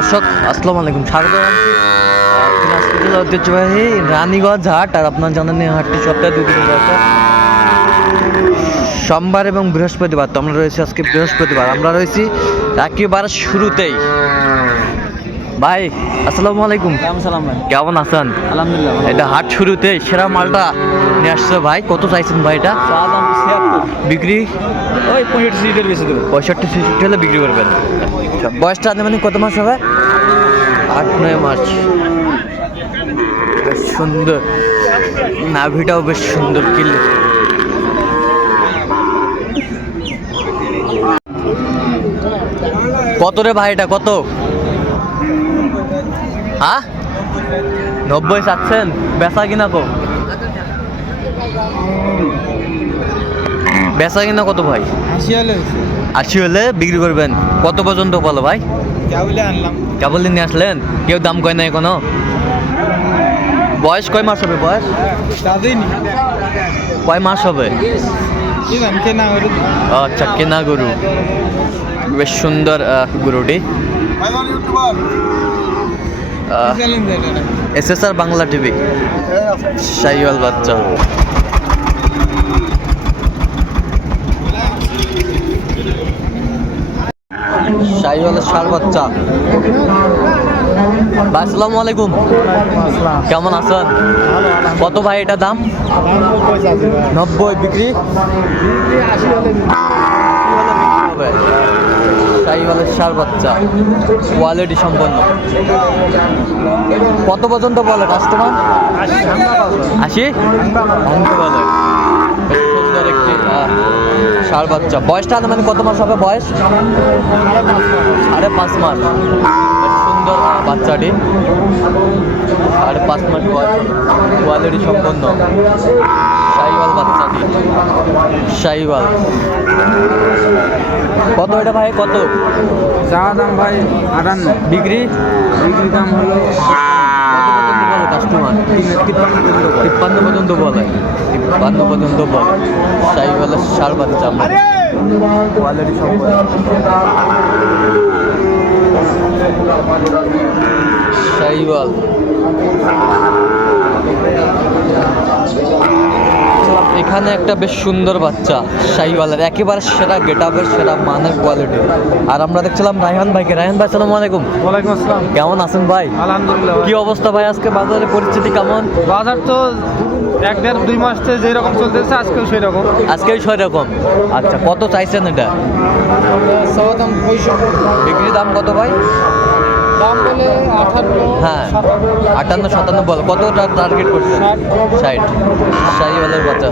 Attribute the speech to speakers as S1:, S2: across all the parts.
S1: দর্শক আসসালামু আলাইকুম স্বাগত। জানাচ্ছি দিনাজপুর জেলার ঐতিহ্যবাহী রানীগঞ্জ হাট আর আপনার জানেন এই হাটটি সপ্তাহে দুই দিন সোমবার এবং বৃহস্পতিবার তো আমরা রয়েছি আজকে বৃহস্পতিবার আমরা রয়েছি একেবারে শুরুতেই। ভাই আসসালামু আলাইকুম।
S2: সালাম ভাই।
S1: কেমন আছেন?
S2: আলহামদুলিল্লাহ
S1: এটা হাট শুরুতেই সেরা মালটা নিয়ে আসছে ভাই কত চাইছেন ভাই এটা? বিক্রি?
S2: ওই পঁয়ষট্টি সিটের বেশি দেবো।
S1: পঁয়ষট্টি ছেষট্টি হলে বিক্রি করবেন। বয়সটা আনুমানিক কত মাস হবে? আট নয় মাস। বেশ সুন্দর। নাভিটাও বেশ সুন্দর কিল। কত রে ভাই এটা? কত? হ্যাঁ নব্বই চাচ্ছেন? বেচা কিনা কো? বেচা কিনা কত ভাই?
S2: আশি হলে
S1: বিক্রি করবেন। কত পর্যন্ত বলো ভাই?
S2: কেবলে
S1: নিয়ে আসলেন? কেউ দাম কয় না এখনও? বয়স কয় মাস হবে বয়স? কয় মাস হবে? আচ্ছা কেনা গরু। বেশ সুন্দর গরুটি।
S2: চ্যালেঞ্জ এটা
S1: S S R Bangla TV. Sahiwal বাচ্চা। শাহিওয়ালের সার বাচ্চা। ভাই, আসসালামু আলাইকুম। কেমন আছেন? কত ভাই এটা দাম? নব্বই বিক্রি? হবে শাহিওয়ালের সার বাচ্চা, কোয়ালিটি সম্পন্ন। কত পর্যন্ত বলে কাস্টমার আশি। বলে সুন্দর একটি ষাঁড় বাচ্চা। বয়সটা মানে কত মাস হবে বয়স? সাড়ে পাঁচ মাস। সুন্দর বাচ্চাটি। সাড়ে পাঁচ মাস বয়স। কোয়ালিটি সম্পন্ন শাহিওয়াল বাচ্চাটি। শাহিওয়াল। কত এটা ভাই? কত?
S2: চা দাম ভাই আটান্ন।
S1: বিক্রি?
S2: বিক্রি দাম হলো তিপ্পান্ন পর্যন্ত
S1: তিপ্পান্ন পর্যন্ত বলে। তিপ্পান্ন পর্যন্ত বলে। সার বাচ্চা আমরা। কোয়ালিটি শাহিওয়াল এখানে একটা বেশ সুন্দর বাচ্চা শাহিওয়ালের। একেবারে সেরা গেট আপের সেরা মানের কোয়ালিটি আর আমরা দেখছিলাম রায়হান ভাইকে। রায়হান ভাই সালাম আলাইকুম।
S2: ওয়ালাইকুম আসসালাম।
S1: কেমন আছেন ভাই?
S2: আলহামদুলিল্লাহ
S1: কি অবস্থা ভাই আজকে? বাজারের পরিস্থিতি কেমন?
S2: বাজার তো এক দেড় দুই মাস থেকে যেই রকম চলতেছে আজকেও সেই রকম
S1: আজকেও ছয় রকম আচ্ছা কত চাইছেন এটা? বিক্রি দাম কত ভাই? হ্যাঁ আটান্ন সাতান্ন বল কতটা টার্গেট করছে ষাট শাহিওয়ালের বাচ্চা।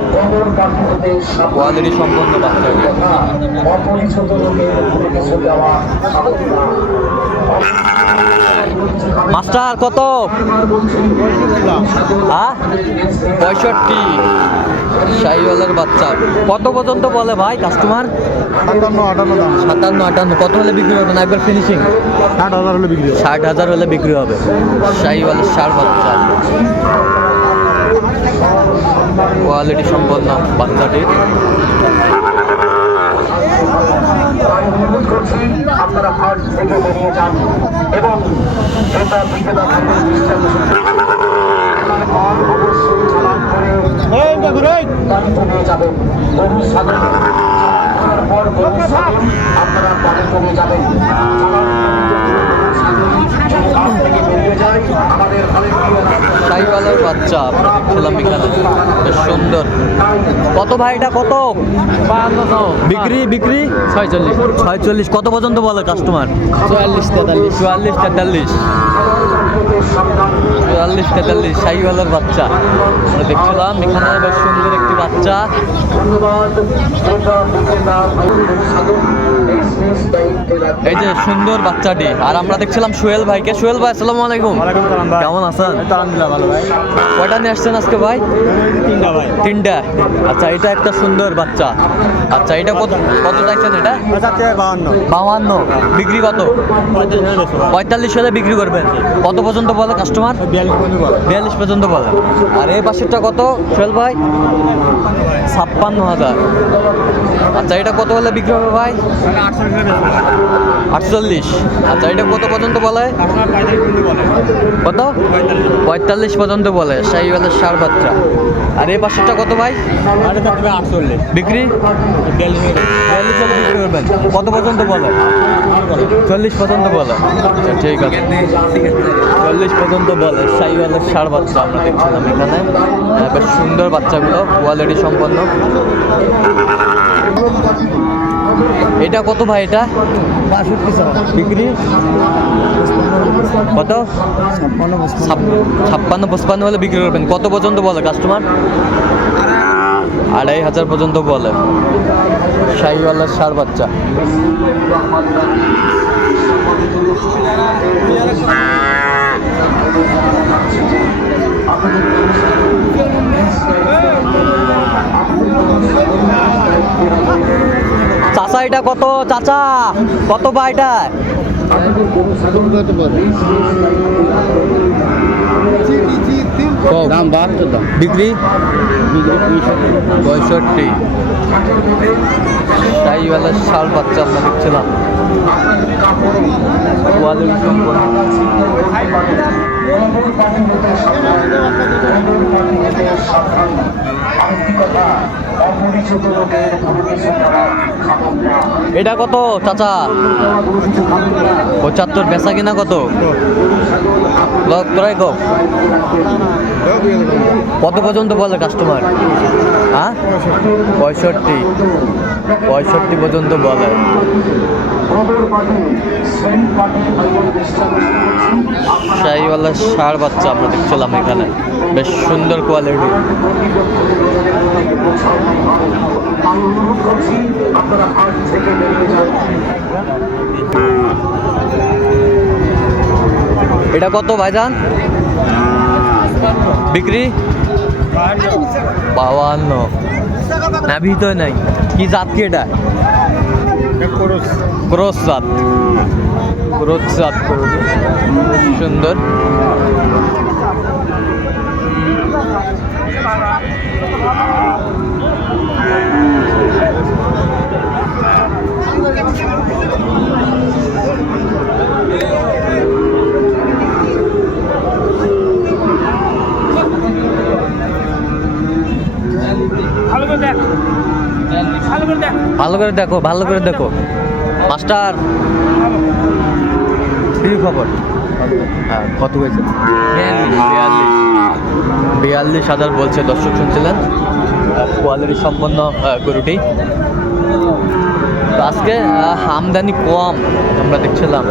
S1: কোয়ালিটি সম্পন্ন বাচ্চা। মাস্টার কত? হ্যাঁ? পঁয়ষট্টি। শাহিওয়ালের বাচ্চা। কত পর্যন্ত বলে ভাই কাস্টমার
S2: সাতান্ন আটান্ন দাম।
S1: সাতান্ন আটান্ন। কত হলে বিক্রি হবে? না একবার ফিনিশিং
S2: ষাট হাজার হলে বিক্রি
S1: ষাট হাজার হলে বিক্রি হবে। শাহিওয়ালের সার বাচ্চা। কোয়ালিটি সম্পন্ন বাচ্চাটি
S3: আপনারা ফার্স্ট থেকে বেরিয়ে যান এবং এটা বিকেদার অবশ্যই চালান করে বাড়িতে নিয়ে যাবেন গরুর সাথে পর গরুর সাথে আপনারা বাড়িতে নিয়ে যাবেন। থেকে বেরিয়ে যায়। আমাদের অনেক
S1: শাহিওয়ালের বাচ্চা আমরা দেখছিলাম এখানে। বেশ সুন্দর। কত ভাই এটা? কত? বিক্রি বিক্রি?
S2: ছয়চল্লিশ।
S1: ছয়চল্লিশ। কত পর্যন্ত বলে কাস্টমার
S2: চুয়াল্লিশ তেতাল্লিশ।
S1: চুয়াল্লিশ তেতাল্লিশ। চুয়াল্লিশ তেতাল্লিশ। শাহিওয়ালের বাচ্চা। আমরা দেখছিলাম এখানে বেশ সুন্দর একটি বাচ্চা। এই যে সুন্দর বাচ্চাটি। আর আমরা দেখছিলাম সোহেল ভাইকে। সোহেল ভাই আসসালামু আলাইকুম।
S2: ওয়ালাইকুম সালাম ভাই।
S1: কেমন আছেন?
S2: আলহামদুলিল্লাহ ভালো ভাই।
S1: কয়টা নিয়ে আসছেন আজকে ভাই?
S2: তিনটা ভাই।
S1: তিনটা। আচ্ছা এটা একটা সুন্দর বাচ্চা। আচ্ছা এটা কত কত চাইছেন এটা?
S2: আচ্ছা বাহান্ন।
S1: বাউান্ন বিক্রি কত? পঁয়তাল্লিশ হলে বিক্রি করবেন। কত পর্যন্ত বলে কাস্টমার
S2: বিয়াল্লিশ পর্যন্ত বলো।
S1: আর এই পাশেরটা কত সোহেল ভাই? ছাপ্পান্ন হাজার। আচ্ছা এটা কত হলে বিক্রি হবে ভাই? আটচল্লিশ। আচ্ছা এটা কত পর্যন্ত বলে? কত? পঁয়তাল্লিশ পর্যন্ত বলে শাহিওয়ালের সার বাচ্চা। আর এই পাশেরটা কত ভাই?
S2: আটচল্লিশ
S1: বিক্রি? কত পর্যন্ত বলে? চল্লিশ পর্যন্ত বলে। আচ্ছা ঠিক আছে। চল্লিশ পর্যন্ত বলে শাহিওয়ালের সার বাচ্চা আমরা দেখছিলাম এখানে। বেশ সুন্দর বাচ্চাগুলো কোয়ালিটি সম্পন্ন। এটা কত ভাই এটা? বিক্রি? কত? ছাপ্পান্ন পঁচপান্ন। হলে বিক্রি করবেন। কত পর্যন্ত বলে কাস্টমার আড়াই হাজার পর্যন্ত বলে। শাহিওয়ালার সার বাচ্চা চাচা এটা কত চাচা? কত বা এটা?
S2: দাম বাহাত্তর দাম।
S1: বিক্রি? পঁয়ষট্টি। শাহিওয়ালার সার বাচ্চা আমরা দেখছিলাম। কোয়ালিটি সম্পন্ন
S3: আরেকটি কথা অপরিচিত লোকের পরিবেশন করা খাবার না
S1: এটা কত, চাচা? পঁচাত্তর, বেচা কিনা কত? ক্রয় কম। কত পর্যন্ত বলে কাস্টমার হ্যাঁ পঁয়ষট্টি। পঁয়ষট্টি পর্যন্ত বলে। শাহিওয়ালা ষাড় বাচ্চা আমরা দেখছিলাম এখানে। বেশ সুন্দর কোয়ালিটি
S3: আমি অনুরোধ করছি আপনারা হাট থেকে বেরিয়ে যান।
S1: এটা কত ভাইজান? বিক্রি? বাউান্ন না ভিতরে নাই। কি জাত কি এটা? ক্রস জাত। ক্রস জাত। সুন্দর
S2: ভালো করে দেখ ভালো করে দেখ,
S1: ভালো করে দেখো। মাস্টার কি খবর। হ্যাঁ কত হয়েছে? বিয়াল্লিশ। হাজার বলছে দর্শক শুনছিলেন। কোয়ালিটি সম্পন্ন গরুটি। তো আজকে আমদানি কম, আমরা দেখছিলাম।